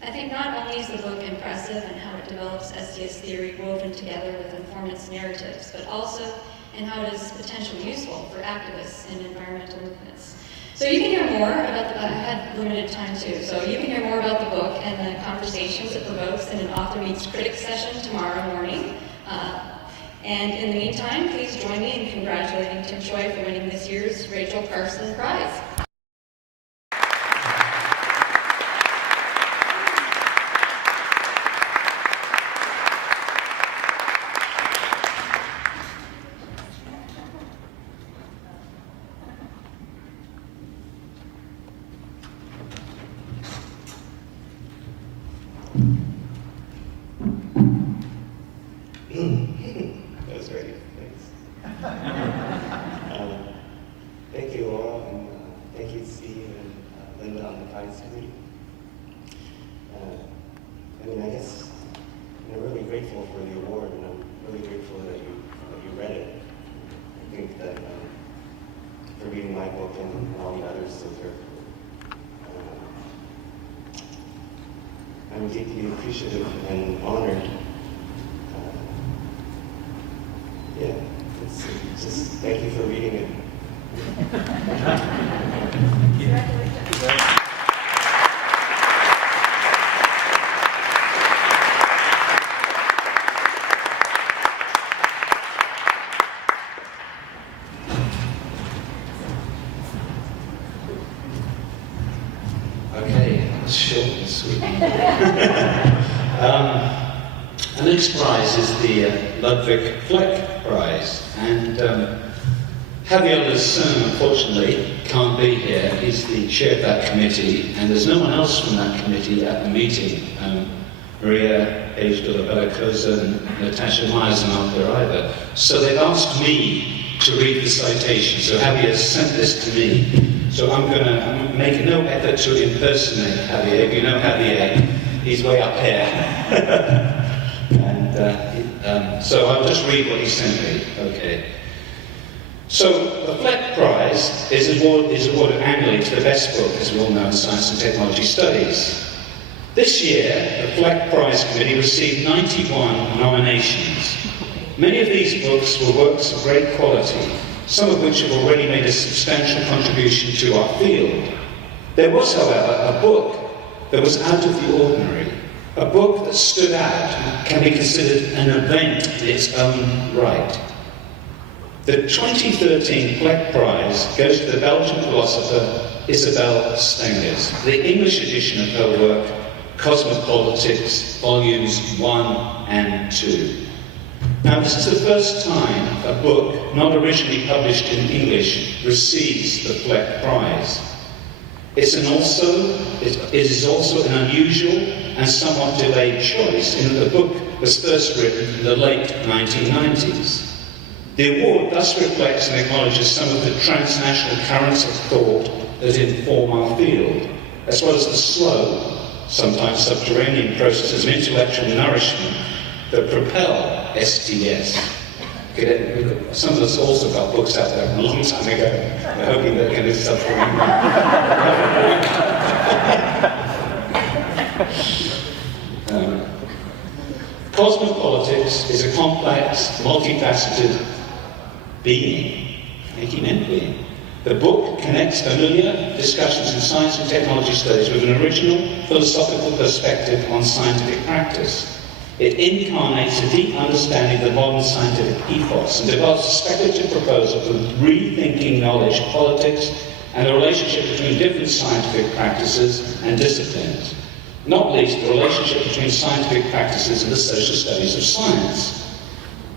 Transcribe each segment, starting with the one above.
I think not only is the book impressive in how it develops STS theory woven together with informant's narratives, but also in how it is potentially useful for activists and environmental movements. So you can hear more about the, I had limited time too, so you can hear more about the book and the conversations it provokes in an Author Meets Critics session tomorrow morning. And in the meantime, please join me in congratulating Tim Choi for winning this year's Rachel Carson Prize. That was great, thanks. Thank you, Laura, and thank you, Steve and Linda on the Prize Committee. I guess I'm really grateful for the award, and I'm really grateful that you read it. I think that for reading my book and all the others so carefully. I'm deeply appreciative and honored. Yeah, it's just thank you for reading it. Okay, that's short and sweet. The next prize is the Ludwig Fleck Prize, and Javier Lasson, unfortunately, can't be here. He's the chair of that committee, and there's no one else from that committee at the meeting. Maria Age de la Bellicosa and Natasha Myers are not there either. So they've asked me to read the citation, so Javier sent this to me. So I'm going to make no effort to impersonate Javier. You know Javier, he's way up here. So I'll just read what he sent me. Okay. So the Fleck Prize is awarded annually to the best book, as we all know, in science and technology studies. This year, the Fleck Prize Committee received 91 nominations. Many of these books were works of great quality, some of which have already made a substantial contribution to our field. There was, however, a book that was out of the ordinary, a book that stood out and can be considered an event in its own right. The 2013 Fleck Prize goes to the Belgian philosopher Isabelle Stengers, the English edition of her work, Cosmopolitics, Volumes 1 and 2. Now, this is the first time a book not originally published in English receives the Fleck Prize. It is also an unusual and somewhat delayed choice, in that the book was first written in the late 1990s. The award thus reflects and acknowledges some of the transnational currents of thought that inform our field, as well as the slow, sometimes subterranean processes of intellectual nourishment that propel STS. Some of us also got books out there a long time ago. We're hoping they're going to subterranean. Cosmopolitics is a complex, multifaceted being, making and being. The book connects familiar discussions in science and technology studies with an original philosophical perspective on scientific practice. It incarnates a deep understanding of the modern scientific ethos and develops a speculative proposal for rethinking knowledge, politics, and the relationship between different scientific practices and disciplines. Not least, the relationship between scientific practices and the social studies of science.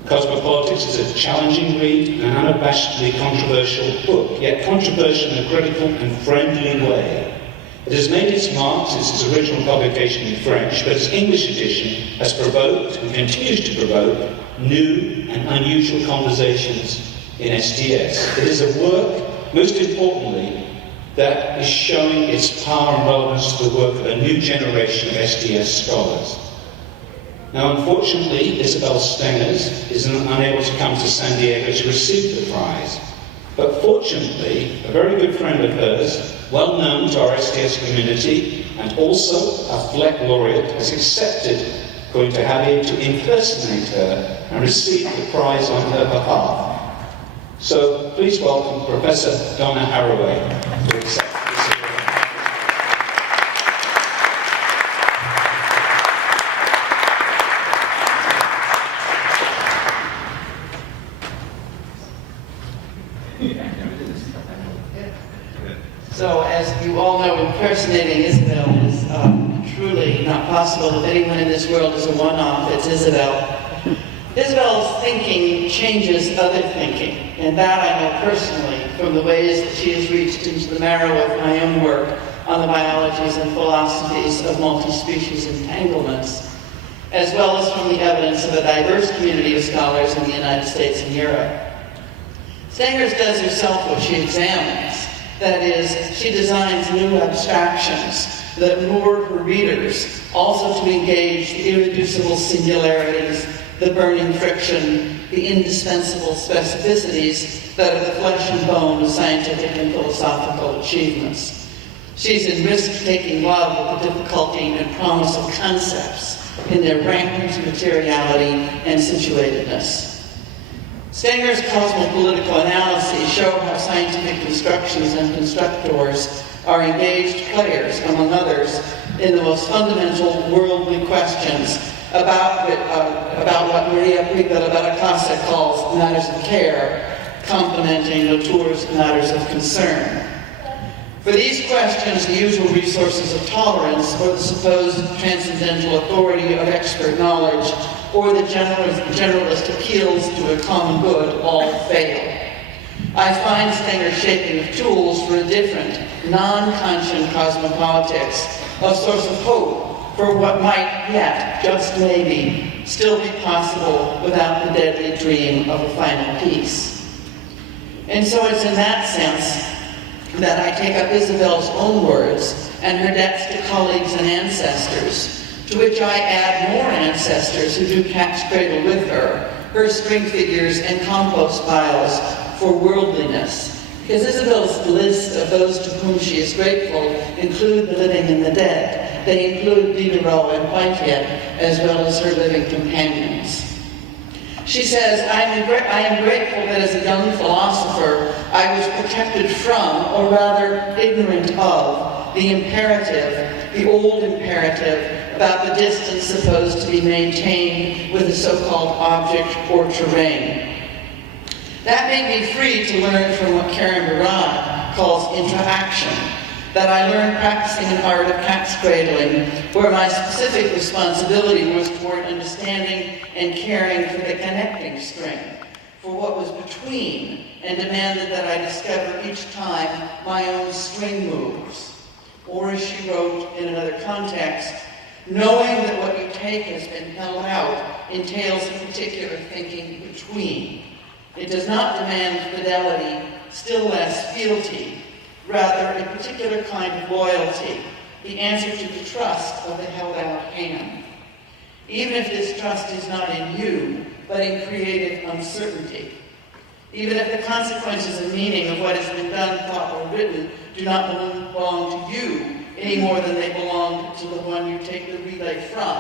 Cosmopolitics is a challenging read and an unabashedly controversial book, yet controversial in a critical and friendly way. It has made its mark since its original publication in French, but its English edition has provoked and continues to provoke new and unusual conversations in STS. It is a work, most importantly, that is showing its power and relevance to the work of a new generation of STS scholars. Now, unfortunately, Isabelle Stengers is unable to come to San Diego to receive the prize. But fortunately, a very good friend of hers, well known to our STS community and also a Fleck laureate, has accepted going to Halley to impersonate her and receive the prize on her behalf. So please welcome Professor Donna Haraway to accept this award. So, as you all know, impersonating Isabel is truly not possible. If anyone in this world is a one-off, it's Isabel. Isabel's thinking changes other thinking, and that I know personally from the ways that she has reached into the marrow of my own work on the biologies and philosophies of multi-species entanglements, as well as from the evidence of a diverse community of scholars in the United States and Europe. Stengers does herself what she examines. That is, she designs new abstractions that lure her readers also to engage the irreducible singularities, the burning friction, the indispensable specificities that are the flesh and bone of scientific and philosophical achievements. She's in risk-taking love with the difficulty and promise of concepts in their rampant materiality and situatedness. Stenger's cosmopolitical analyses show how scientific constructions and constructors are engaged players, among others, in the most fundamental worldly questions about what Maria Pilar-Baracasa calls matters of care, complementing Latour's matters of concern. For these questions, the usual resources of tolerance, or the supposed transcendental authority of expert knowledge, or the generalist appeals to a common good all fail. I find Stenger's shaping of tools for a different, non-conscient cosmopolitics a source of hope for what might yet, just maybe, still be possible without the deadly dream of a final peace. And so it's in that sense that I take up Isabel's own words and her debts to colleagues and ancestors, to which I add more ancestors who do cat's cradle with her string figures and compost piles for worldliness. Because Isabel's list of those to whom she is grateful include the living and the dead. They include Diderot and Whitehead, as well as her living companions. She says, I am grateful that as a young philosopher, I was protected from, or rather ignorant of, the imperative, the old imperative, about the distance supposed to be maintained with a so-called object or terrain. That made me free to learn from what Karen Barad calls interaction, that I learned practicing an art of cat's cradling, where my specific responsibility was toward understanding and caring for the connecting string, for what was between, and demanded that I discover each time my own string moves. Or as she wrote in another context, knowing that what you take has been held out entails a particular thinking between. It does not demand fidelity, still less fealty, rather a particular kind of loyalty, the answer to the trust of the held out hand. Even if this trust is not in you, but in creative uncertainty. Even if the consequences and meaning of what has been done, thought, or written do not belong to you any more than they belong to the one you take the relay from.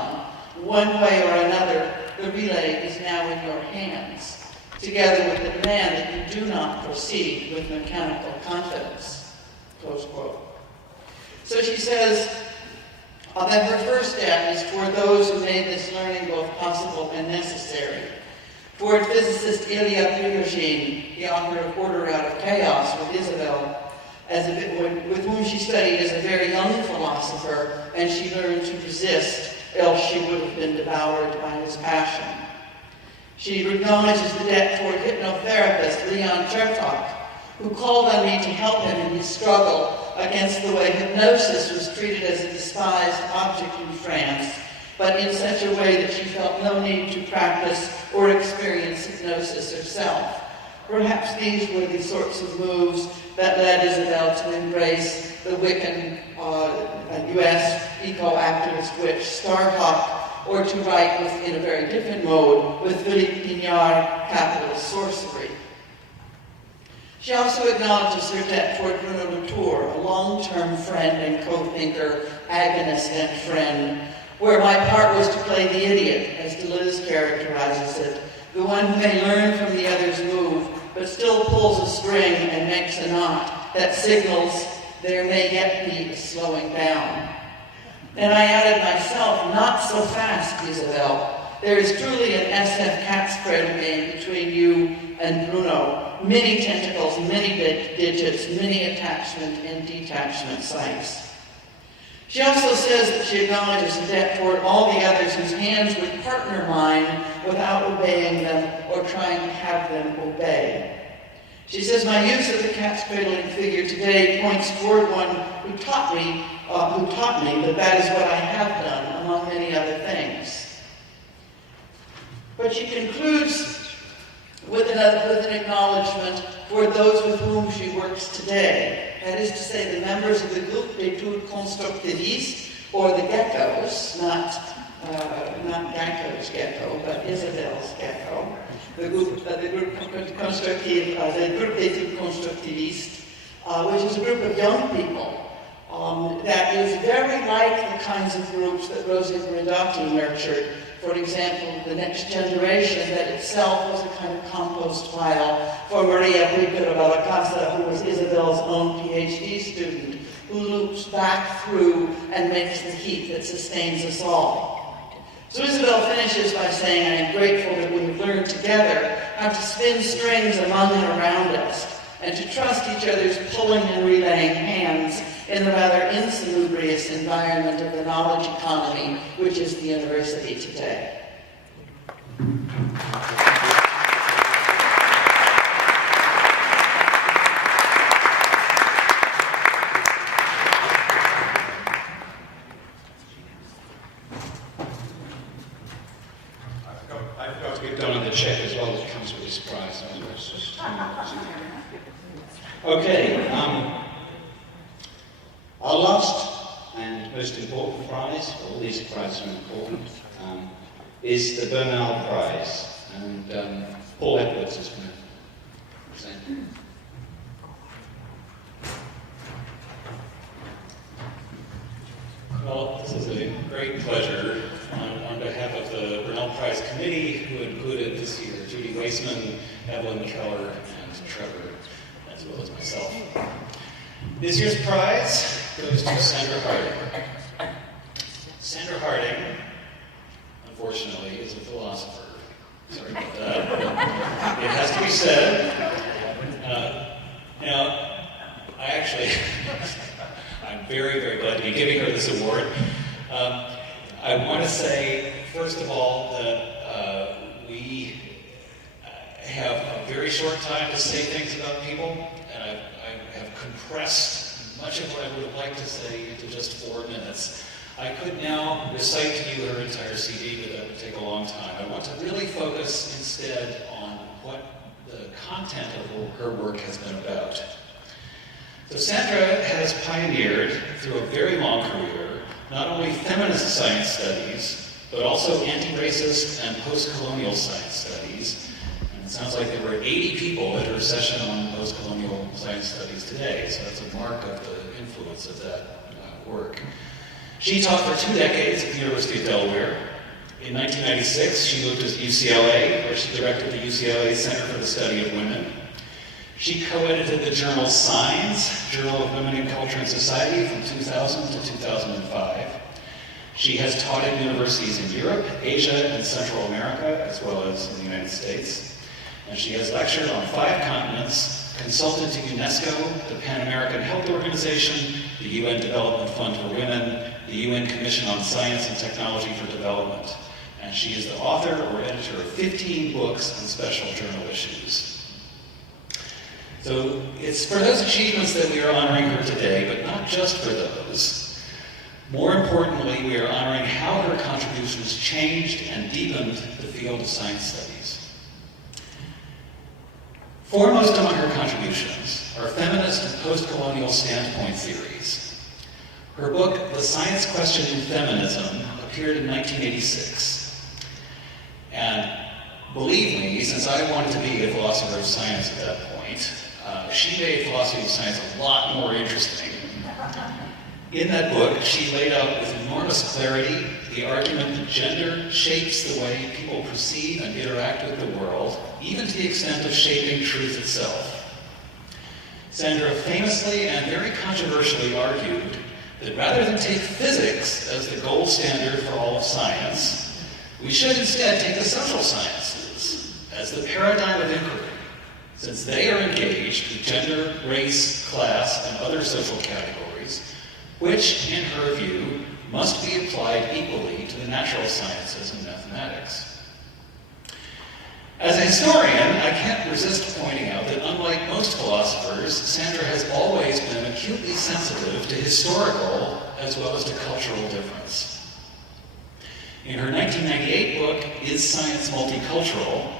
One way or another, the relay is now in your hands, together with the demand that you do not proceed with mechanical confidence. Close quote. So she says that her first step is toward those who made this learning both possible and necessary. Toward physicist Ilya Prigogine, the author of Order Out of Chaos with Isabel, with whom she studied as a very young philosopher, and she learned to resist, else she would have been devoured by his passion. She acknowledges the debt toward hypnotherapist Leon Chertok, who called on me to help him in his struggle against the way hypnosis was treated as a despised object in France, but in such a way that she felt no need to practice or experience hypnosis herself. Perhaps these were the sorts of moves that led Isabel to embrace the Wiccan U.S. eco-activist witch Starhawk, or to write in a very different mode with Philippe Pignard, capitalist sorcery. She also acknowledges her debt toward Bruno Latour, a long-term friend and co-thinker, agonist and friend, where my part was to play the idiot, as Deleuze characterizes it, the one who may learn from the other's move, but still pulls a string and makes a knot that signals there may yet be a slowing down. And I added myself, not so fast, Isabel. There is truly an SF cat's cradle game between you and Bruno. Many tentacles, many digits, many attachment and detachment sites. She also says that she acknowledges a debt toward all the others whose hands would partner mine without obeying them or trying to have them obey. She says, my use of the cat's cradling figure today points toward one who taught me that is what I have done, among many other things. But she concludes with an acknowledgement for those with whom she works today. That is to say, the members of the Groupe d'Études Constructivistes, or the geckos, not Geico's gecko, but Isabel's gecko, the Groupe d'Études Constructivistes, which is a group of young people that is very like the kinds of groups that Rosa Guidotti nurtured. For example, the Next Generation, that itself was a kind of compost pile for Maria Pico Valacasa, who was Isabel's own PhD student, who loops back through and makes the heat that sustains us all. So Isabel finishes by saying, I am grateful that we have learned together how to spin strings among and around us, and to trust each other's pulling and relaying hands in the rather insalubrious environment of the knowledge economy, which is the university today. I forgot to get done on the check as well as it comes with this prize. Okay, our last and most important prize, all these prizes are important, is the Bernal Prize. And Paul Edwards is going to present. Well, this is a great pleasure on behalf of the Bernal Prize Committee, who included this year Judy Weissman, Evelyn Keller, and Trevor, as well as myself. This year's prize goes to Sandra Harding. Sandra Harding, unfortunately, is a philosopher. Sorry about that. It has to be said. Now, I actually, I'm very, very glad to be giving her this award. I want to say, first of all, that we have a very short time to say things about people, and I have compressed much of what I would have liked to say into just 4 minutes. I could now recite to you her entire CD, but that would take a long time. I want to really focus instead on what the content of her work has been about. So Sandra has pioneered, through a very long career, not only feminist science studies, but also anti-racist and post-colonial science studies. And it sounds like there were 80 people at her session on post-colonial science studies today, so that's a mark of the influence of that work. She taught for 2 decades at the University of Delaware. In 1996, she moved to UCLA, where she directed the UCLA Center for the Study of Women. She co-edited the journal Signs, Journal of Women in Culture and Society, from 2000 to 2005. She has taught at universities in Europe, Asia, and Central America, as well as in the United States. And she has lectured on 5 continents, consulted to UNESCO, the Pan American Health Organization, the UN Development Fund for Women, the UN Commission on Science and Technology for Development. And she is the author or editor of 15 books on special journal issues. So it's for those achievements that we are honoring her today, but not just for those. More importantly, we are honoring how her contributions changed and deepened the field of science studies. Foremost among her contributions are feminist and post-colonial standpoint theories. Her book, The Science Question in Feminism, appeared in 1986. And believe me, since I wanted to be a philosopher of science at that point, she made philosophy of science a lot more interesting. In that book, she laid out with enormous clarity the argument that gender shapes the way people perceive and interact with the world, even to the extent of shaping truth itself. Sandra famously and very controversially argued that rather than take physics as the gold standard for all of science, we should instead take the social sciences as the paradigm of inquiry, since they are engaged with gender, race, class, and other social categories, which, in her view, must be applied equally to the natural sciences and mathematics. As a historian, I can't resist pointing out that unlike most philosophers, Sandra has always been acutely sensitive to historical as well as to cultural difference. In her 1998 book, Is Science Multicultural?,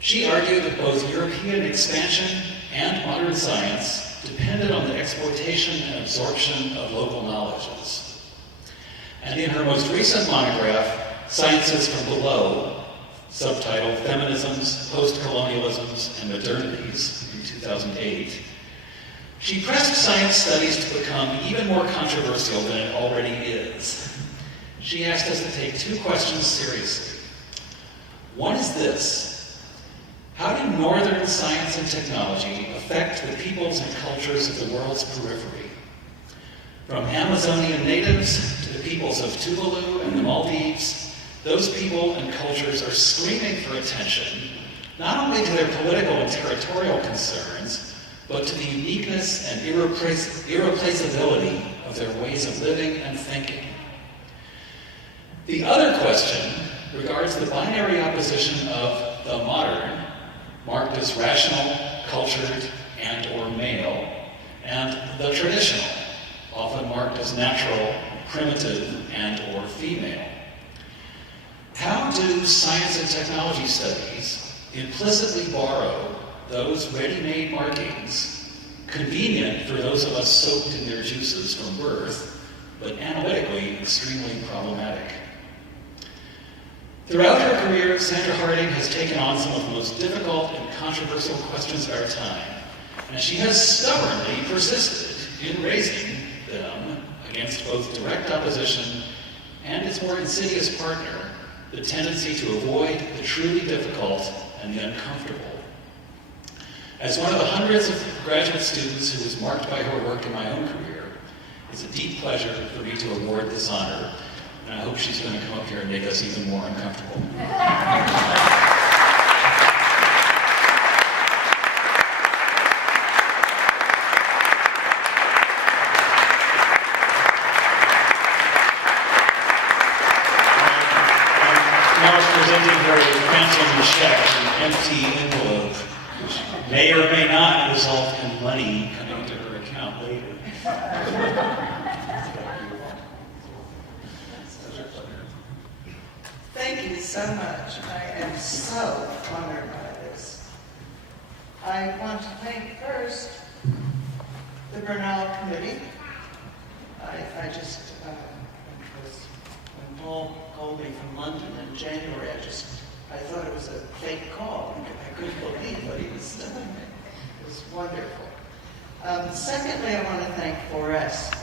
she argued that both European expansion and modern science depended on the exploitation and absorption of local knowledges. And in her most recent monograph, Sciences from Below, subtitled Feminisms, Post-Colonialisms, and Modernities, in 2008, she pressed science studies to become even more controversial than it already is. She asked us to take two questions seriously. One is this: how do northern science and technology affect the peoples and cultures of the world's periphery? From Amazonian natives to the peoples of Tuvalu and the Maldives, those people and cultures are screaming for attention, not only to their political and territorial concerns, but to the uniqueness and irreplaceability of their ways of living and thinking. The other question regards the binary opposition of the modern, marked as rational, cultured, and/or male, and the traditional, often marked as natural, primitive, and/or female. How do science and technology studies implicitly borrow those ready-made markings, convenient for those of us soaked in their juices from birth, but analytically extremely problematic? Throughout her career, Sandra Harding has taken on some of the most difficult and controversial questions of our time, and she has stubbornly persisted in raising them against both direct opposition and its more insidious partner, the tendency to avoid the truly difficult and the uncomfortable. As one of the hundreds of graduate students who was marked by her work in my own career, it's a deep pleasure for me to award this honor, and I hope she's going to come up here and make us even more uncomfortable. Now is presenting her a phantom check, an empty envelope, which may or may not result in money coming to her account later. Thank you so much. I am so honored by this. I want to thank first the Bernal Committee. When Paul called me from London in January, I thought it was a fake call. I couldn't believe what he was doing. It was wonderful. Secondly, I want to thank 4S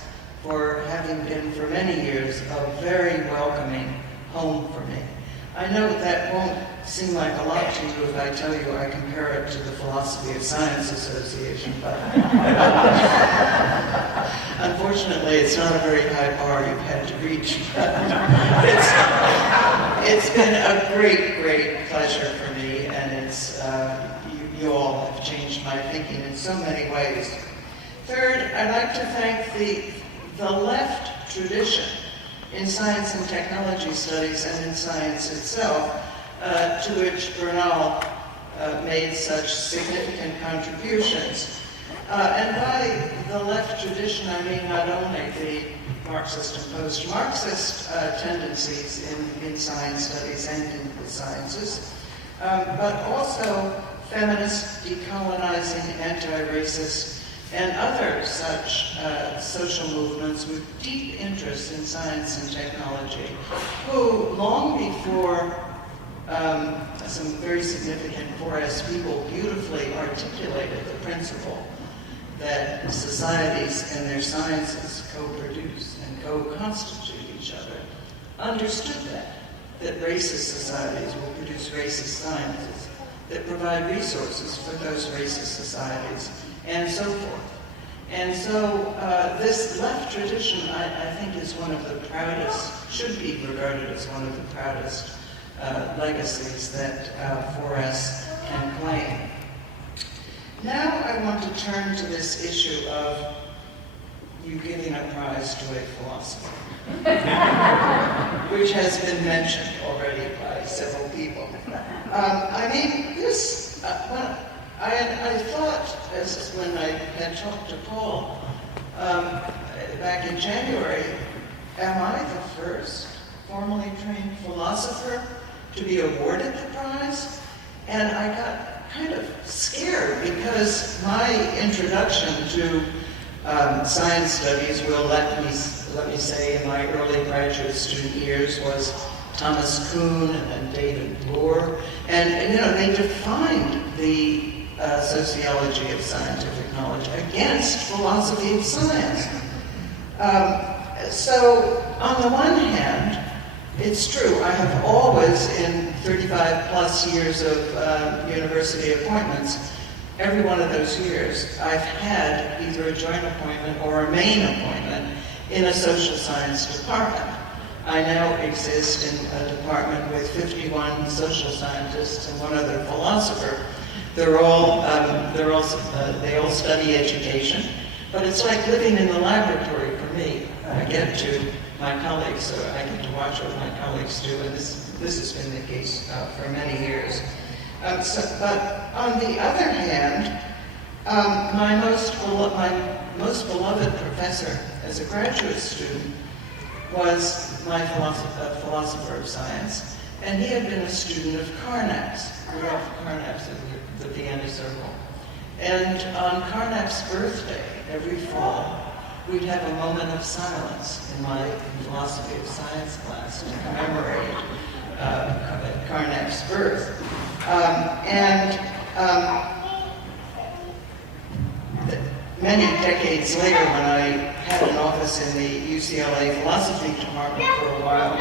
for having been for many years a very welcoming home for me. I know that won't seem like a lot to you if I tell you I compare it to the Philosophy of Science Association, but unfortunately it's not a very high bar you've had to reach. It's been a great, great pleasure for me, and it's you all have changed my thinking in so many ways. Third, I'd like to thank the left tradition in science and technology studies and in science itself, to which Bernal made such significant contributions. And by the left tradition, I mean not only the Marxist and post-Marxist tendencies in science studies and in the sciences, but also feminist, decolonizing, anti-racist, and other such social movements with deep interest in science and technology, who long before some very significant 4S people beautifully articulated the principle that societies and their sciences co-produce and co-constitute each other, understood that racist societies will produce racist sciences, that provide resources for those racist societies, and so forth. And so this left tradition, I think, is one of the proudest, should be regarded as one of the proudest legacies that 4S can claim. Now I want to turn to this issue of you giving a prize to a philosopher, which has been mentioned already by several people. I mean, this, I thought, as when I had talked to Paul back in January, am I the first formally trained philosopher to be awarded the prize? And I got kind of scared because my introduction to science studies, let me say, in my early graduate student years was Thomas Kuhn and then David Bloor, and you know, they defined the sociology of scientific knowledge against philosophy of science. So on the one hand, it's true, I have always, in 35 plus years of university appointments, every one of those years, I've had either a joint appointment or a main appointment in a social science department. I now exist in a department with 51 social scientists and one other philosopher. They all study education, but it's like living in the laboratory for me. I get to my colleagues, so I get to watch what my colleagues do, and this has been the case for many years. But on the other hand, my most beloved professor as a graduate student was my philosopher of science, and he had been a student of Carnap's, Rudolf Carnap's at the Vienna Circle. And on Carnap's birthday, every fall, we'd have a moment of silence in my philosophy of science class to commemorate Carnap's birth. Many decades later, when I had an office in the UCLA philosophy department for a while,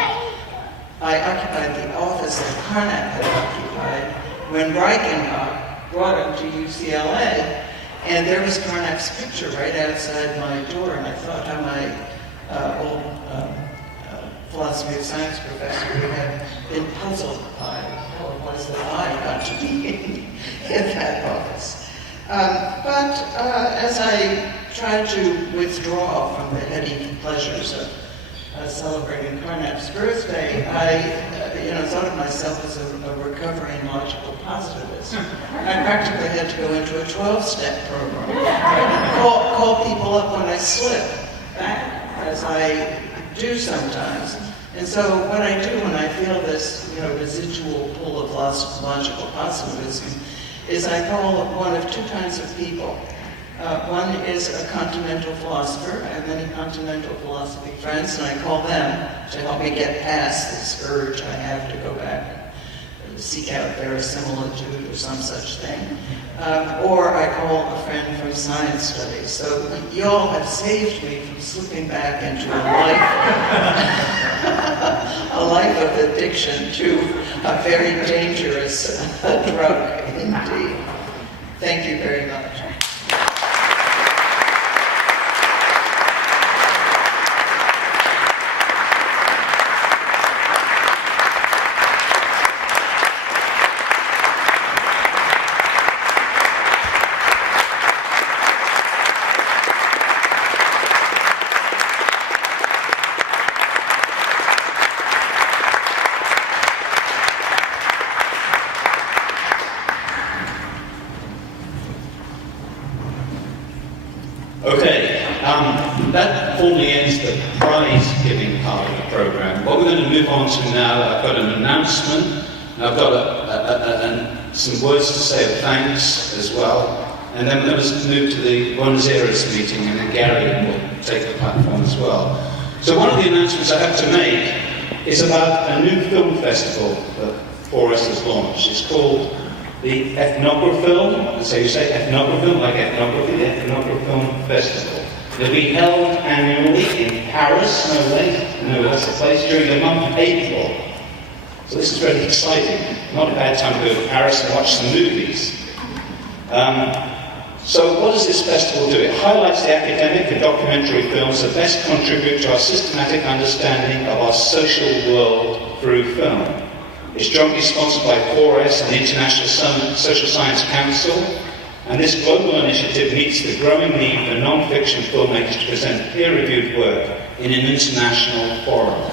I occupied the office that Carnap had occupied when Reichenbach brought him to UCLA, and there was Carnap's picture right outside my door, and I thought how my old philosophy of science professor who had been puzzled by how it was that I got to be in that office. But as I tried to withdraw from the heady pleasures of celebrating Carnap's birthday, I thought of myself as a recovering logical positivist. I practically had to go into a 12-step program, call people up when I slip back, as I do sometimes. And so what I do when I feel this residual pull of logical positivism is I call one of two kinds of people. One is a continental philosopher. I have many continental philosophy friends, and I call them to help me get past this urge I have to go back and seek out verisimilitude or some such thing. Or I call a friend from science studies. So y'all have saved me from slipping back into a life of addiction to a very dangerous drug indeed. Thank you very much. That formally ends the prize-giving part of the program. What we're going to move on to now, I've got an announcement, and I've got some words to say of thanks as well, and then we're going to move to the Buenos Aires meeting, and then Gary will take the platform as well. So one of the announcements I have to make is about a new film festival that 4S has launched. It's called the Ethnography, so you say Ethnography, like ethnography, the Ethnography Festival. It'll be held annually in Paris, no less a place, during the month of April. So this is really exciting. Not a bad time to go to Paris and watch some movies. So what does this festival do? It highlights the academic and documentary films that best contribute to our systematic understanding of our social world through film. It's jointly sponsored by 4S and the International Social Science Council, and this global initiative meets the growing need for non-fiction filmmakers to present peer-reviewed work in an international forum.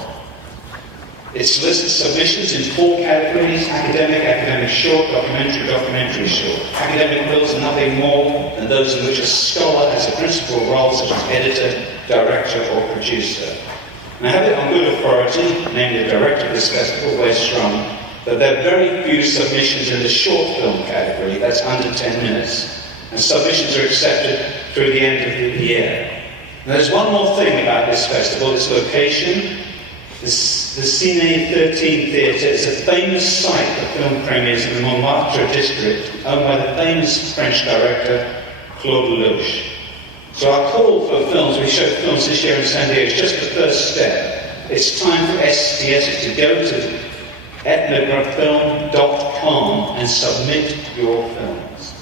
It solicits submissions in 4 categories: academic short, documentary short. Academic films are nothing more than those in which a scholar has a principal role, such as editor, director, or producer. And I have it on good authority, namely the director of this festival, Wes Schrum, that there are very few submissions in the short film category, that's under 10 minutes, and submissions are accepted through the end of the year. Now, there's one more thing about this festival, its location. The Cine 13 Theatre is a famous site for film premieres in the Montmartre district, owned by the famous French director Claude Lelouch. So our call for films, we showed films this year in San Diego, is just the first step. It's time for STS to go to ethnographyfilm.com and submit your films.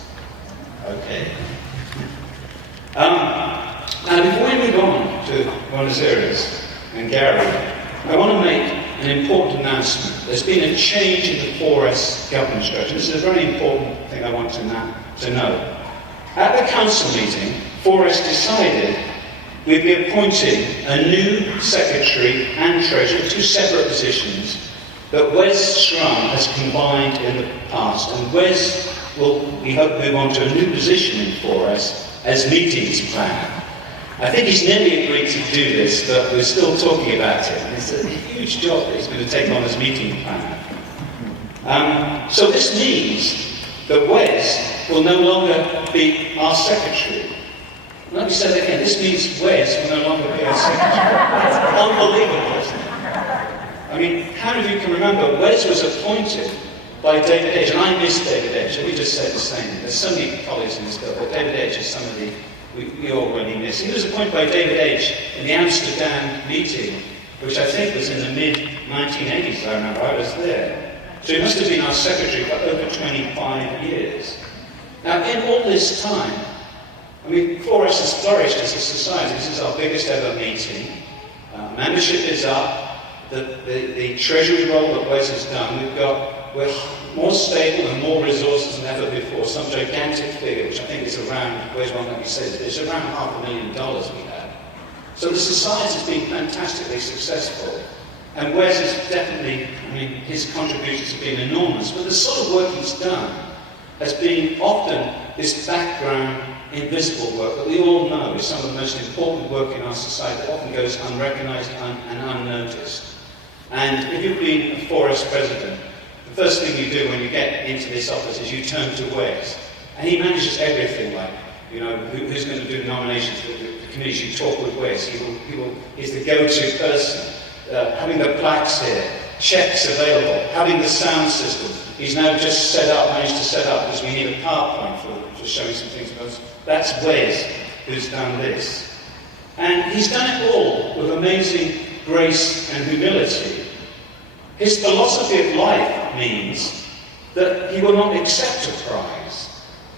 Okay. Now, before we move on to Buenos Aires and Gary, I want to make an important announcement. There's been a change in the 4S governance structure. This is a very important thing I want to know. At the council meeting, 4S decided we'd be appointing a new secretary and treasurer, 2 separate positions that Wes Schrum has combined in the past. And Wes will, we hope, move on to a new position in 4S as meetings planner. I think he's nearly agreed to do this, but we're still talking about it. And it's a huge job that he's going to take on as meeting planner. So this means that Wes will no longer be our secretary. Let me say that again. This means Wes will no longer be our secretary. That's unbelievable, isn't it? I mean, how many of you can remember Wes was appointed by David Edge, and I miss David Edge. We just say the same. There's so many colleagues in this field, but David Edge is somebody we all really miss. He was appointed by David Edge in the Amsterdam meeting, which I think was in the mid-1980s, I remember. I was there. So he must have been our secretary for over 25 years. Now, in all this time, I mean, 4S has flourished as a society. This is our biggest ever meeting. Membership is up. The treasury role that Wes has done, we're more stable and more resources than ever before. Some gigantic figure, which I think is around, Wes won't let me say this, it's around $500,000 we have. So the society has been fantastically successful. And Wes is definitely, I mean, his contributions have been enormous. But the sort of work he's done has been often this background, invisible work that we all know is some of the most important work in our society that often goes unrecognised and unnoticed. And if you've been a 4S president, the first thing you do when you get into this office is you turn to Wes. And he manages everything, like, you know, who's going to do the nominations for the committees. You talk with Wes. He's the go-to person. Having the plaques here, checks available, having the sound system. He's now just managed to set up, because we need a PowerPoint for showing some things. That's Wes who's done this. And he's done it all with amazing grace and humility. His philosophy of life means that he will not accept a prize.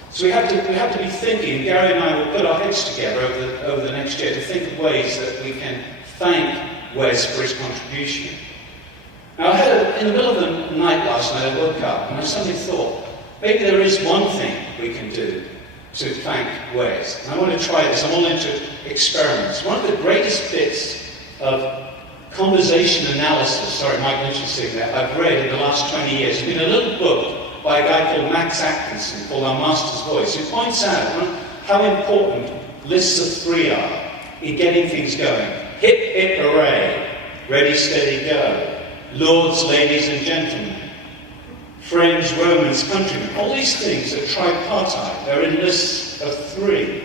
So we have to be thinking, Gary and I will put our heads together over the next year to think of ways that we can thank Wes for his contribution. Now, in the middle of the night last night, I woke up and I suddenly thought, maybe there is one thing we can do to thank Wes. And I want to try this. I'm all into experiments. One of the greatest bits of conversation analysis, sorry, Mike Lynch is sitting there, I've read in the last 20 years, has been a little book by a guy called Max Atkinson called Our Master's Voice, who points out how important lists of 3 are in getting things going. Hip, hip, hooray. Ready, steady, go. Lords, ladies, and gentlemen. Friends, Romans, countrymen. All these things are tripartite. They're in lists of 3.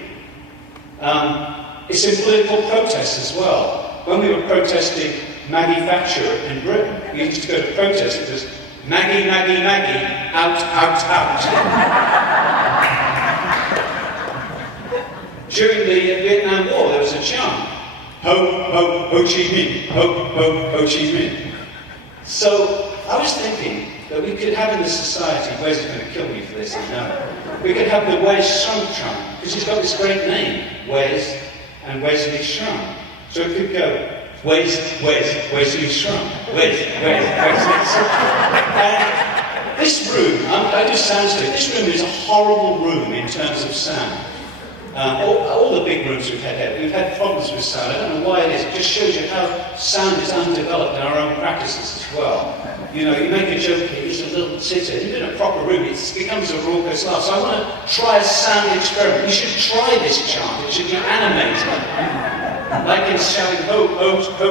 It's in political protests as well. When we were protesting Maggie Thatcher in Britain, we used to go to protest because Maggie, Maggie, Maggie, out, out, out. During the Vietnam War, there was a chant, ho, ho, Ho Chi Minh, ho, ho, Ho Chi Minh. So I was thinking that we could have in this society, Wes is going to kill me for this, I know. We could have the Wes Shrunk chant, because he's got this great name, Wes and Wesley Shrunk. So it could go, Wes, Wesley Shrunk, Wesley Shrunk. And this room, I do sound study, this room is a horrible room in terms of sound. All the big rooms we've had problems with sound. I don't know why it is. It just shows you how sound is undeveloped in our own practices as well. You know, you make a joke here, just a little titter. Even in a proper room, it becomes a raucous laugh. So I want to try a sound experiment. You should try this chant. It should be animated. Like in shouting Ho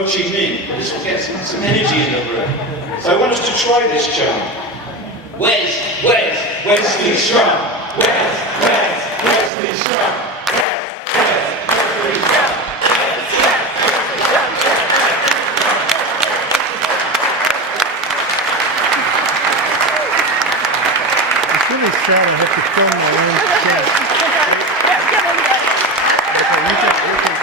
Chi Minh. This will get some energy in the room. So I want us to try this chant. Wesley Shrunk. Wesley Shrunk. Sad I have to film my own chant. Okay, you can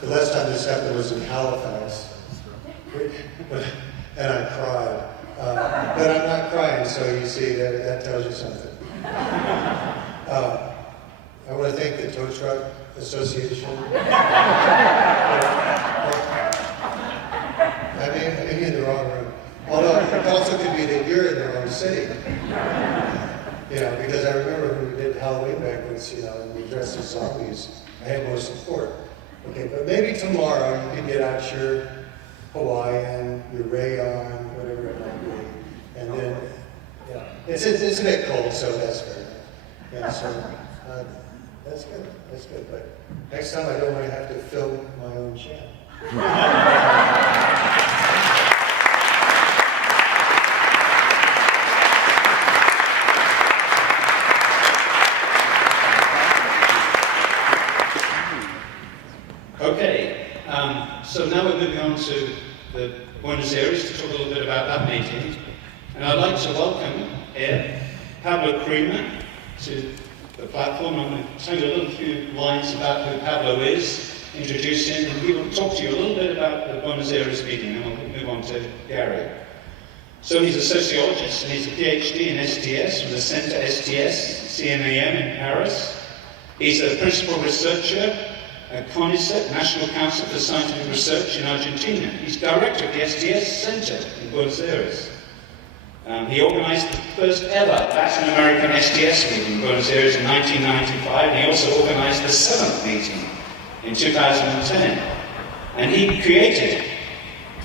The last time this happened was in Halifax, and I cried. But I'm not crying, so you see, that tells you something. I want to thank the Tow Truck Association. I may be in the wrong room. Although it also could be that you're in the wrong city. You know, because I remember when we did Halloween banquets, you know, and we dressed as zombies, I had more support. Okay, but maybe tomorrow you can get out your Hawaiian, your rayon, whatever it might be, and then, yeah, it's a bit cold, so that's fair. Yeah, so that's good. But next time I don't want to have to film my own chant. Okay, so now we're moving on to the Buenos Aires to talk a little bit about that meeting. And I'd like to welcome here Pablo Creamer to the platform. I'm going to tell you a little few lines about who Pablo is, introduce him, and he will talk to you a little bit about the Buenos Aires meeting, and we'll move on to Gary. So he's a sociologist, and he's a PhD in STS from the Center STS, CNAM in Paris. He's a principal researcher at CONICET, National Council for Scientific Research in Argentina. He's director of the STS Center in Buenos Aires. He organized the first ever Latin American STS meeting in Buenos Aires in 1995, and he also organized the 7th meeting in 2010. And he created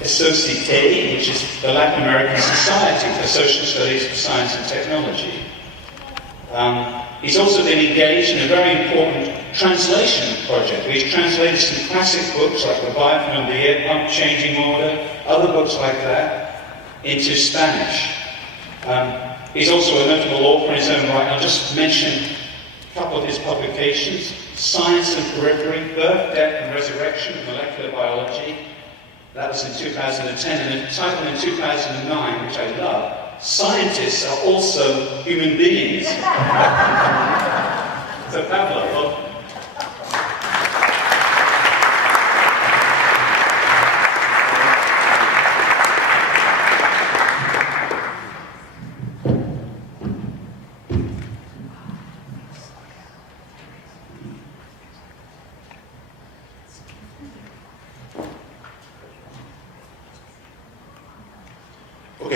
Societe, which is the Latin American Society for Social Studies of Science and Technology. He's also been engaged in a very important translation project, where he's translated some classic books like Leviathan and the Air Pump Changing Order, other books like that, into Spanish. He's also a notable author in his own right. I'll just mention a couple of his publications: Science and Periphery, Birth, Death and Resurrection of Molecular Biology. That was in 2010, and a title in 2009, which I love, Scientists Are Also Human Beings. So Pablo, welcome. Ok,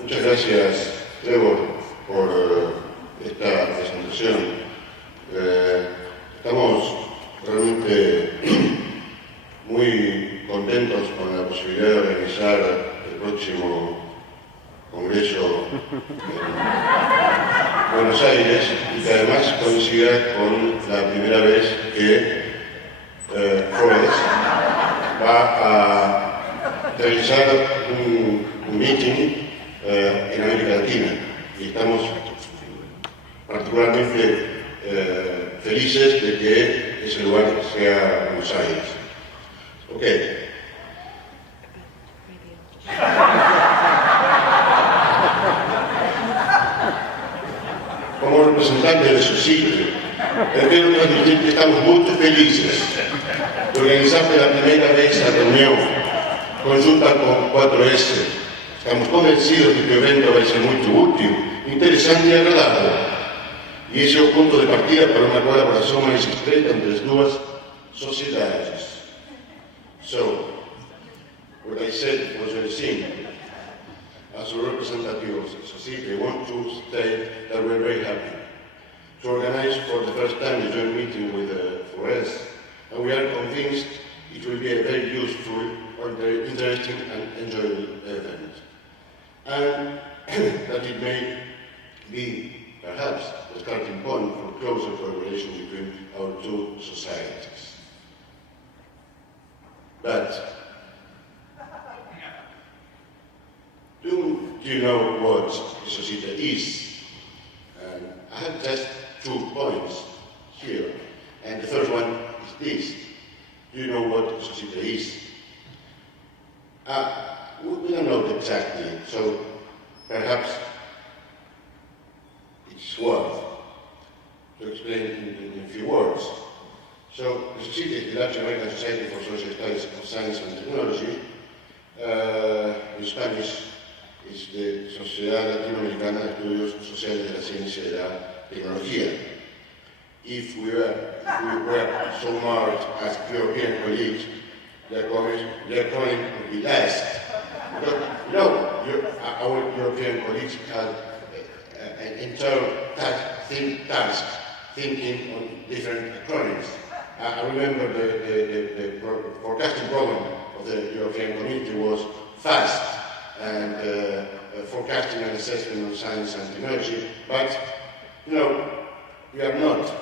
muchas gracias, Trevor, por esta presentación. Estamos realmente muy contentos con la posibilidad de organizar el próximo congreso Buenos Aires y que además coincida con la primera vez que Forest va a realizar un meeting en América Latina y estamos particularmente felices de que ese lugar sea Buenos Aires. Ok. Como representante de su sitio, quiero transmitir que estamos muy felices de organizar por la primera vez la reunión conjunta con 4S. Estamos convencidos de que el evento va a ser muy útil, interesante y agradable. Y ese es el punto de partida para una colaboración más estreita entre las dos sociedades. So, what I said was very simple. As a representative of the society, I want to state that we're very happy to organize for the first time a joint meeting with Forest, and we are convinced it will be a very useful, interesting and enjoyable event. And that it may be, perhaps, the starting point for closer collaboration between our two societies. But do you know what a society is? I have just 2 points here, and the first one is this. Do you know what a society is? We don't know exactly, so perhaps it's worth to explain in a few words. So, the society is the Latin American Society for Social Studies of Science and Technology. In Spanish, es de Sociedad Latinoamericana de Estudios Sociales de la Ciencia y la Tecnología. If we were so marked as European colleagues, the acronym would be asked. No, our European colleagues have an internal task thinking on different acronyms. I remember the forecasting program of the European Community was FAST, and forecasting and assessment of science and technology, but, you know, we are not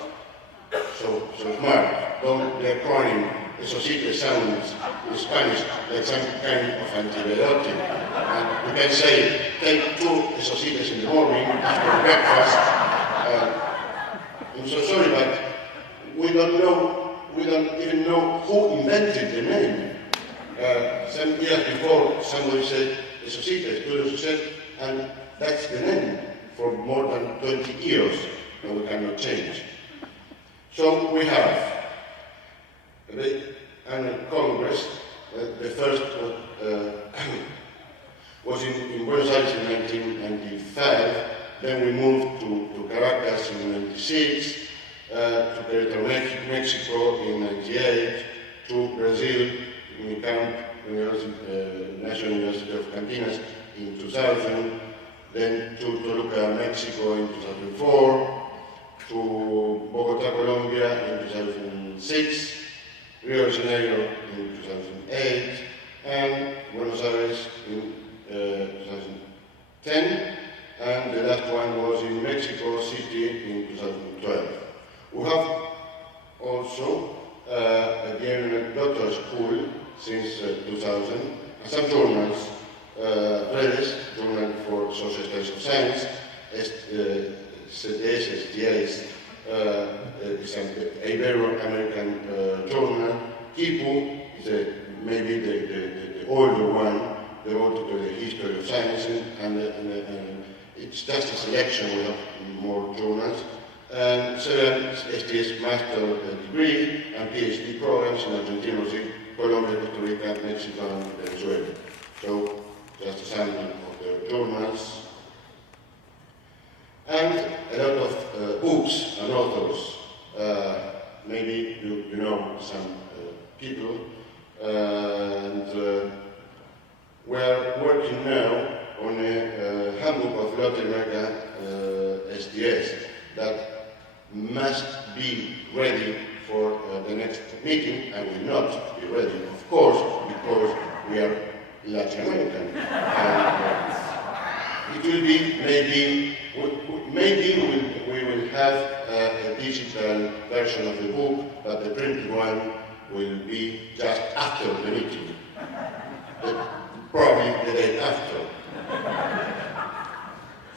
so smart. The acronym Societe sounds in Spanish like some kind of antibiotic. And you can say, take 2 Societes in the morning after breakfast. I'm so sorry, but we don't even know who invented the name. Some years before, somebody said, the Societe, Estudios Sociales, and that's the name for more than 20 years, and we cannot change. So we have the annual Congress. The first was in Buenos Aires in 1995, then we moved to Caracas in 96, to Querétaro, Mexico in 98, to Brazil in Camp National University of Campinas in 2000, then to Toluca, Mexico in 2004, to Bogotá, Colombia in 2006, Rio de Janeiro in 2008, and Buenos Aires in 2010, and the last one was in Mexico City in 2012. We have also a doctoral school since 2000, and some journals, Redes, Journal for Social Studies of Science, CTS, STS, is an Ibero-American journal. Kipu is maybe the older one, devoted to the history of science, and it's just a selection, we have more journals. And 7 STS master degree and PhD programs in Argentina, Colombia, Costa Rica, Mexico, and Venezuela. So, just a sample of the journals. And a lot of books and authors. Maybe you know some people. And we're working now on a handbook of Latin America STS that must be ready for the next meeting, and will not be ready, of course, because we are Latin American. And it will be maybe maybe we will have a digital version of the book, but the printed one will be just after the meeting, probably the day after.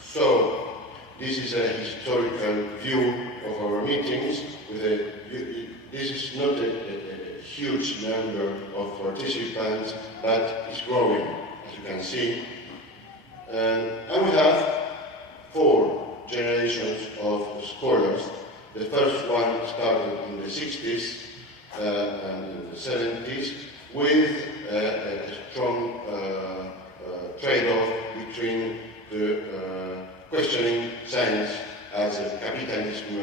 So this is a historical view of our meetings. This is not a huge number of participants, but it's growing, as you can see. And we have 4 generations of scholars. The first one started in the 60s and in the 70s with a strong trade-off between the questioning science as a capitalism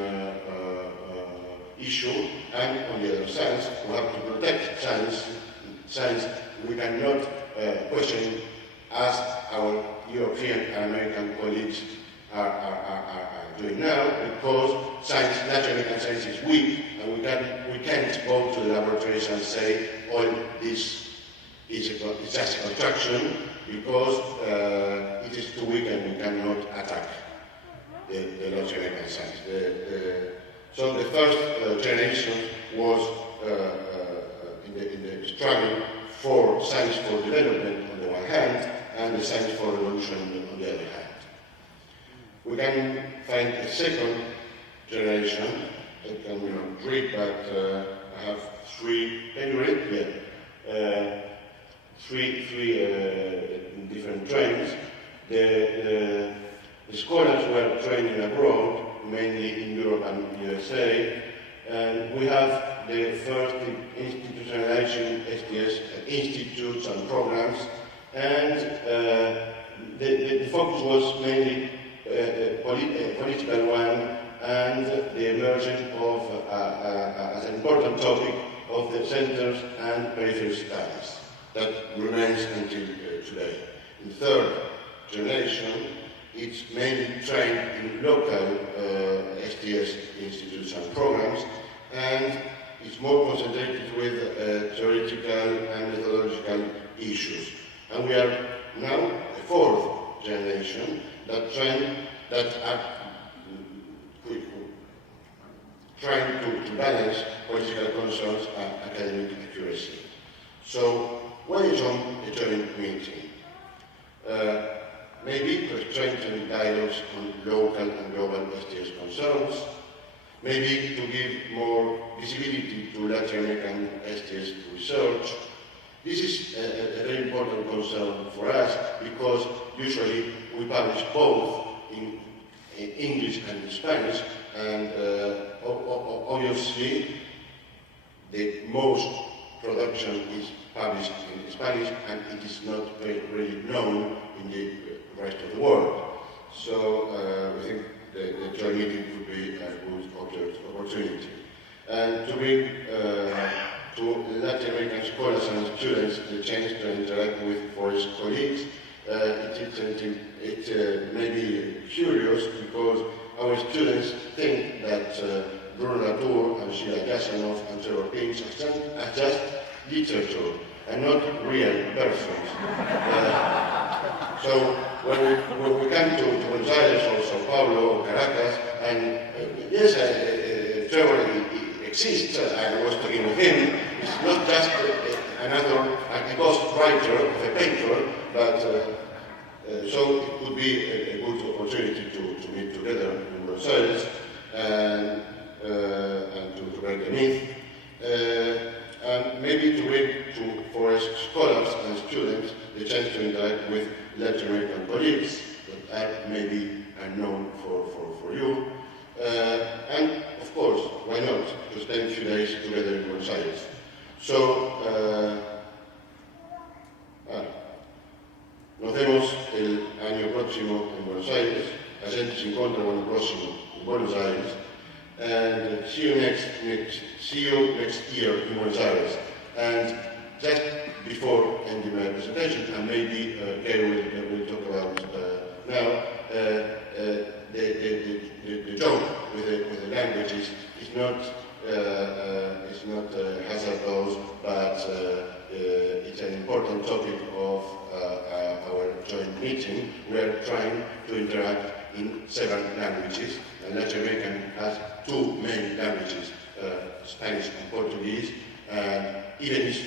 issue, and on the other side, we have to protect science. Science we cannot question as our European and American colleagues are doing now, because science, natural American science is weak, and we can't go to the laboratories and say all this is just a construction, because it is too weak and we cannot attack the natural American science. So the first generation was in the struggle for science for development on the one hand, and the science for revolution on the other hand. We can find a second generation. I can read, but I have 3. Can you read? Yeah. Three different trains. The scholars were training abroad, mainly in Europe and USA, and we have the first institutionalization STS institutes and programs, and the focus was mainly a political one, and the emergence of, as an important topic, of the centers and peripheral studies. That remains until today. In the third generation, it's mainly trained in local STS institutes and programs, and it's more concentrated with theoretical and methodological issues. And we are now a 4th generation that are trying to balance political concerns and academic accuracy. So, why is a joint meeting? Maybe to strengthen dialogues on local and global STS concerns, maybe to give more visibility to Latin American STS research. This is a very important concern for us, because usually we publish both in English and in Spanish, and obviously the most production is published in Spanish, and it is not really known in the rest of the world. So we think the joint meeting could be a good opportunity. And to bring to Latin American scholars and students the chance to interact with forest colleagues, it may be curious, because our students think that Bruno Latour and Sheila Jasanoff and Trevor Pinch are just literature and not real persons. So when we come to Buenos Aires or Sao Paulo or Caracas, and yes, Trevor exists, I was talking with him, it's not just another ghost writer of a paper, but so it would be a good opportunity to meet together in Buenos Aires and to break the myth. And maybe to bring to forest scholars and students the chance to interact with Latin American colleagues that are maybe unknown for you. And of course, why not, to spend a few days together in Buenos Aires. So, nos vemos el año próximo en Buenos Aires, la gente se encuentra el año próximo en Buenos Aires, and see you next year in Buenos Aires. And just before ending my presentation, and maybe Gary will talk about now, the joke with the languages is not hazardous, but it's an important topic of our joint meeting. We are trying to interact in several languages. Latin American has two main languages, Spanish and Portuguese. Even if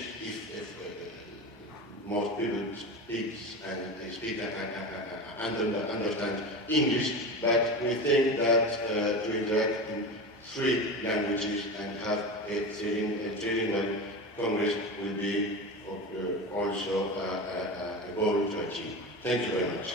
most people speak and understand English, but we think that to interact in three languages and have a trilingual Congress will be also a goal to achieve. Thank you very much.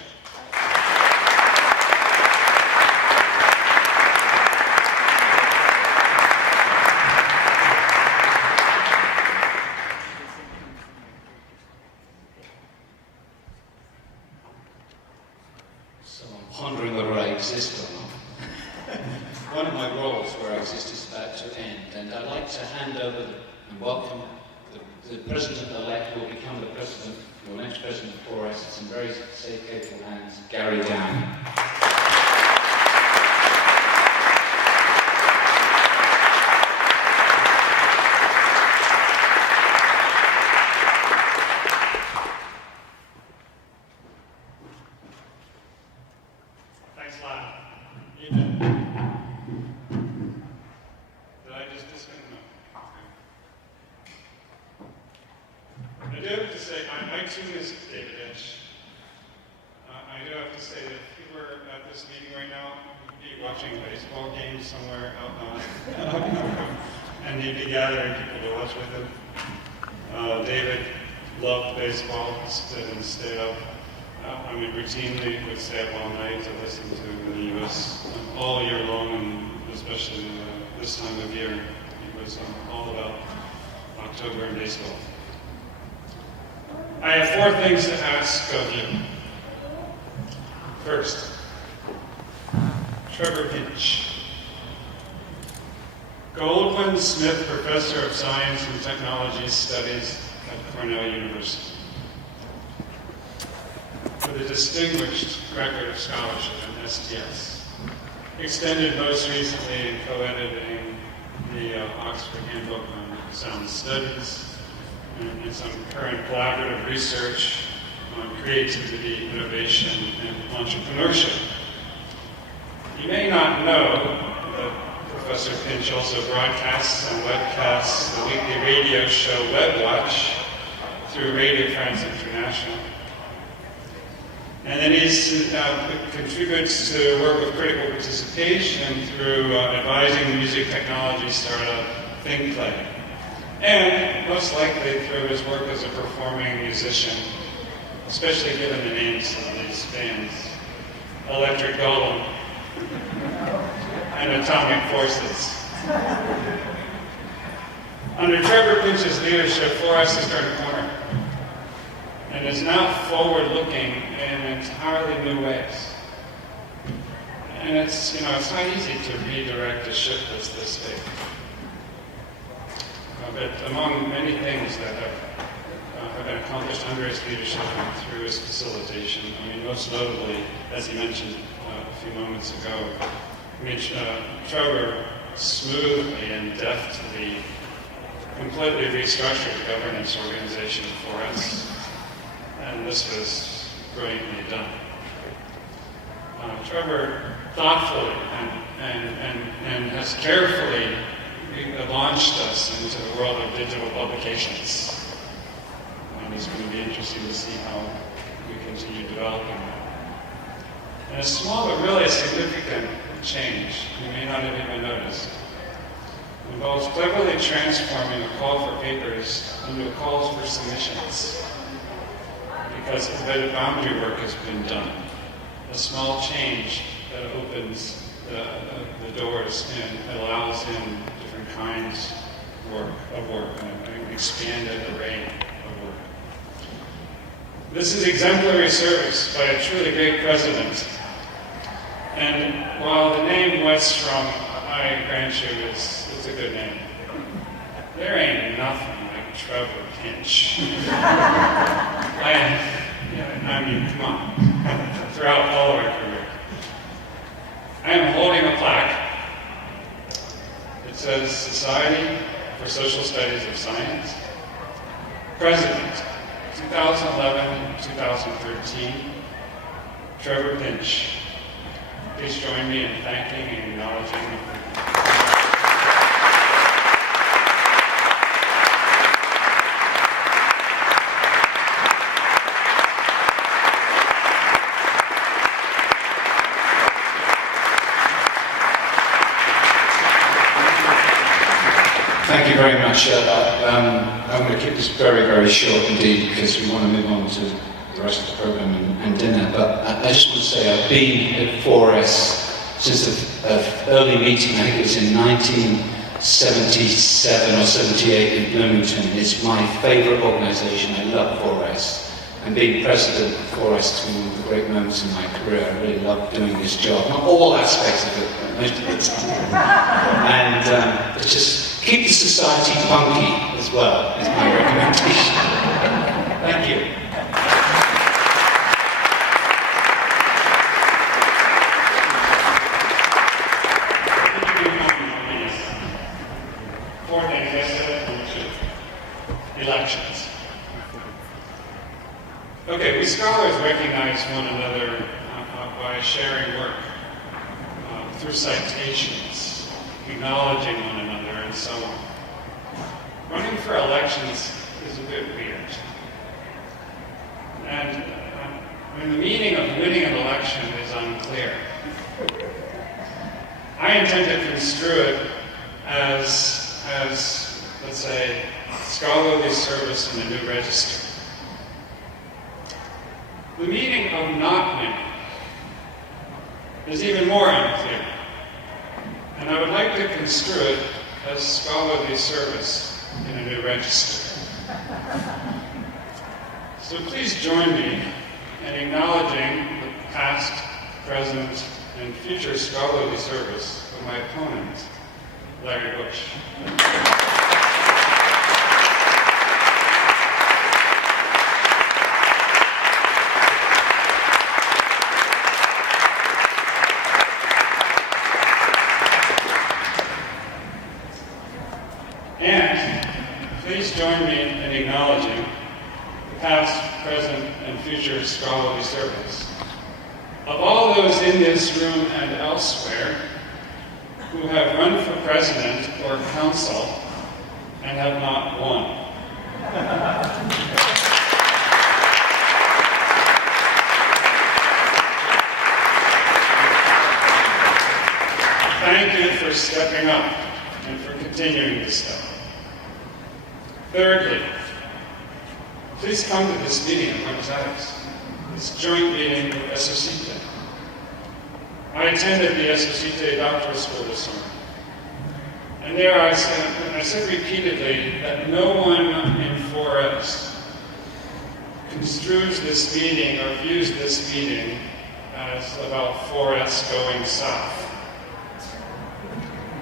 So I'm pondering whether I exist or not. One of my roles where I exist is about to end, and I'd like to hand over and welcome the President-elect who will become the President, your next President for us. It's in very safe, capable hands, Gary Downey. Thanks a lot. Evening. Did I just disconnect? No. Okay. I do have to say, my tune is David Inch. I do have to say that if you were at this meeting right now, you'd be watching a baseball game somewhere out on, and you'd be gathering people to watch with him. David loved baseball, stood and stayed up. Routinely would stay up all night to listen to the U.S. All year long, and especially this time of year. It was all about October and baseball. I have 4 things to ask of you. First, Trevor Pinch. Goldwin Smith Professor of Science and Technology Studies at Cornell University, with a distinguished record of scholarship in STS, extended most recently in co-editing the Oxford Handbook on Sound Studies, and some current collaborative research on creativity, innovation, and entrepreneurship. You may not know that Professor Pinch also broadcasts and webcasts the weekly radio show WebWatch through Radio France International. And then he contributes to the work of critical participation through advising the music technology startup ThinkPlay. And most likely through his work as a performing musician, especially given the names of these bands, Electric Golem and Atomic Forces. Under Trevor Pinch's leadership, 4S has turned a corner and is now forward-looking in entirely new ways. And it's not easy to redirect a ship that's this big. But among many things that have been accomplished under his leadership and through his facilitation, most notably, as he mentioned a few moments ago, Trevor smoothly and deftly completely restructured the governance organization for us. And this was brilliantly done. Trevor thoughtfully and has carefully launched us into the world of digital publications. And it's going to be interesting to see how we continue developing that. And a small but really significant change, you may not have even noticed, involves cleverly transforming a call for papers into calls for submissions. Because a bit of boundary work has been done. A small change that opens the doors and allows in different kinds of work, an expanded array of work. This is exemplary service by a truly great president. And while the name Westrom, I grant you, it's a good name, there ain't nothing like Trevor Pinch. Come on, throughout all of our career. I am holding a plaque. It says Society for Social Studies of Science, President, 2011-2013, Trevor Pinch. please join me in thanking and acknowledging. Thank you very much. I'm going to keep this very, very short indeed because we want to move on to the rest of the program and dinner. But I just want to say I've been at 4S since the early meeting. I think it was in 1977 or 78 in Bloomington. It's my favourite organisation. I love 4S. And being president of 4S has been one of the great moments in my career. I really love doing this job. Not all aspects of it, but most of the time. And it's just keep the society funky as well, is my recommendation. Thank you. Four things yesterday, elections. Okay, we scholars recognize one another by sharing work through citations, acknowledging one another, and so on. Running for elections is a bit weird. And the meaning of winning an election is unclear. I intend to construe it as let's say, scholarly service in the New Register. The meaning of not winning is even more unclear, and I would like to construe it as scholarly service in a New Register. So please join me in acknowledging the past, present, and future scholarly service of my opponent, Larry Bush. And please join me in acknowledging the past, present, and future scholarly service of all those in this room and elsewhere who have run for president or council and have not won. Thank you for stepping up and for continuing to step up. Thirdly, please come to this meeting in Buenos Aires, this joint meeting with Esocite. I attended the Esocite Doctoral School this summer. And there I said repeatedly that no one in 4S construes this meeting or views this meeting as about 4S going south.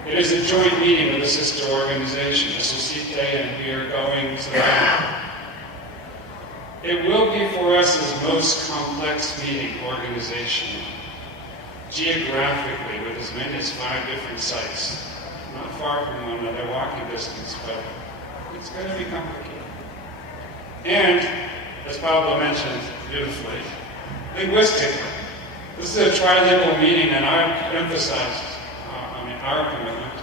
It is a joint meeting with a sister organization, Esocite, and we are going to that. It will be 4S's most complex meeting organizationally, geographically, with as many as 5 different sites. Not far from one another, walking distance, but it's going to be complicated. And, as Pablo mentioned beautifully, linguistically, this is a trilingual meeting, and I've emphasized our commitment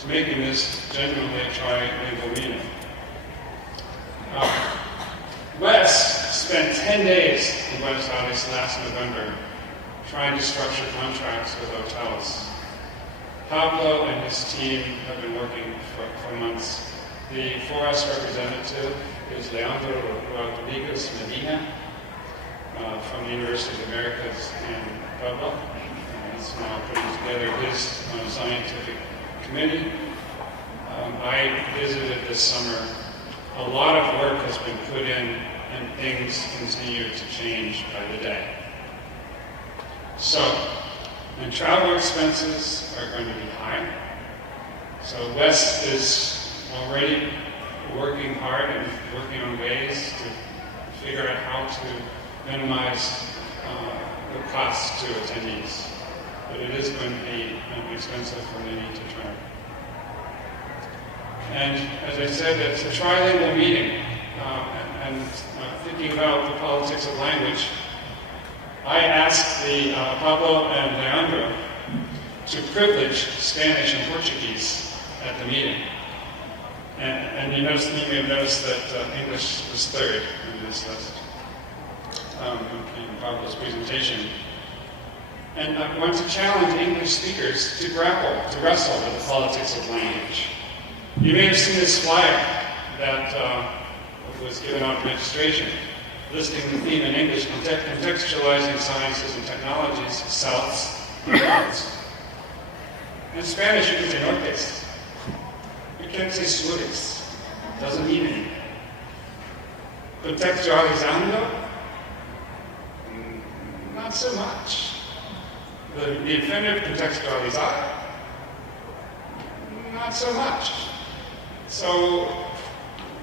to making this genuinely a trilingual meeting. Wes spent 10 days in Buenos Aires last November trying to structure contracts with hotels. Pablo and his team have been working for months. The 4S representative is Leandro Rodriguez Medina from the University of the Americas in Puebla. He's now putting together his scientific committee. I visited this summer. A lot of work has been put in, and things continue to change by the day. So, and travel expenses are going to be high. So Wes is already working hard and working on ways to figure out how to minimize the cost to attendees. But it is going to be expensive for many to travel. And as I said, it's a trilingual meeting. And thinking about the politics of language, I asked Pablo and Leandro to privilege Spanish and Portuguese at the meeting. And you may have noticed that English was third in this list, in Pablo's presentation. And I want to challenge English speakers to wrestle with the politics of language. You may have seen this flyer that was given out at registration, listing the theme in English, contextualizing sciences and technologies, souths and norths. In Spanish, you can say nortes. You can't say sures. Doesn't mean anything. Contextualizando? Not so much. The infinitive contextualizar? Not so much. So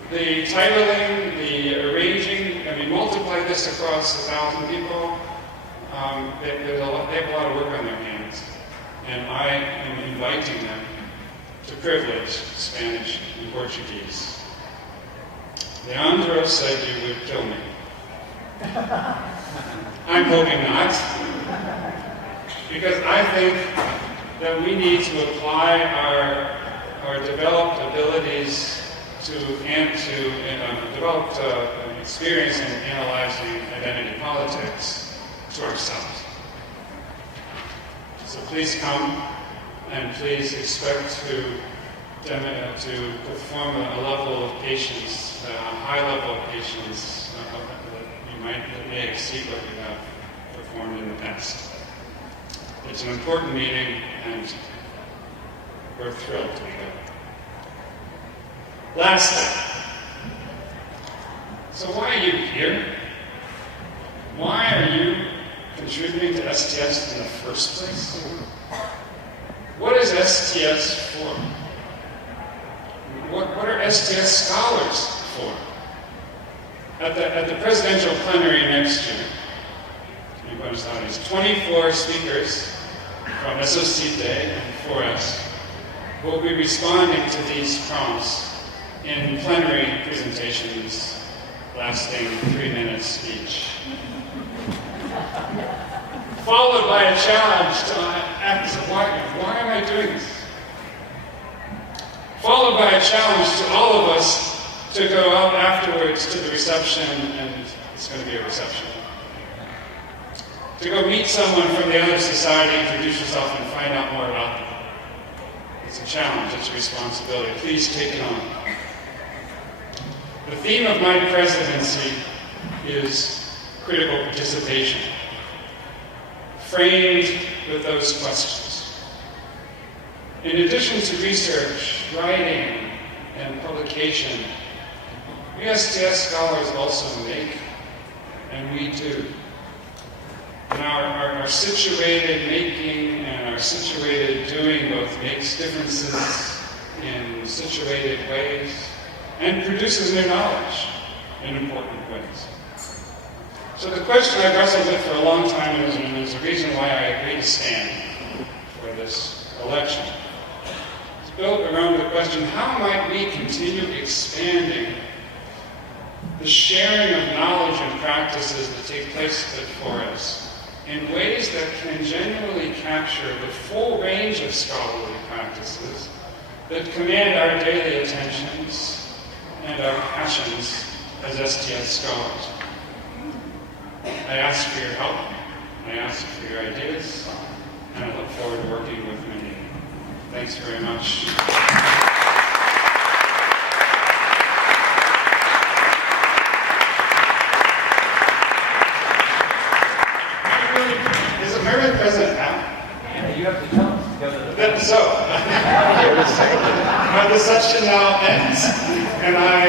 the titling, the arranging, multiply this across 1,000 people, they have a lot of work on their hands. And I am inviting them to privilege Spanish and Portuguese. Leandro said you would kill me. I'm hoping not, because I think that we need to apply our developed abilities to developed experience in analyzing identity politics to ourselves. So please come, and please expect to perform a level of patience, a high level of patience that may exceed what you have performed in the past. It's an important meeting, and we're thrilled to be there. Lastly, so why are you here? Why are you contributing to STS in the first place? What is STS for? What are STS scholars for? At the presidential plenary next year in Buenos Aires, 24 speakers from SOCITE and 4S will be responding to these prompts in plenary presentations lasting 3 minutes each. Followed by a challenge to ask, why am I doing this? Followed by a challenge to all of us to go out afterwards to the reception, and it's going to be a reception. To go meet someone from the other society, introduce yourself, and find out more about them. It's a challenge, it's a responsibility. Please take it on. The theme of my presidency is critical participation, framed with those questions. In addition to research, writing, and publication, we STS scholars also make, and we do. And our situated making and our situated doing both makes differences in situated ways and produces new knowledge in important ways. So the question I've wrestled with for a long time, and there's a reason why I agreed to stand for this election, is built around the question, how might we continue expanding the sharing of knowledge and practices that take place before us in ways that can genuinely capture the full range of scholarly practices that command our daily attentions and our passions as STS scholars. I ask for your help, I ask for your ideas, and I look forward to working with many of you. Thanks very much. Is it Mary present now? Yeah, you have to tell us. So, the session now ends, and I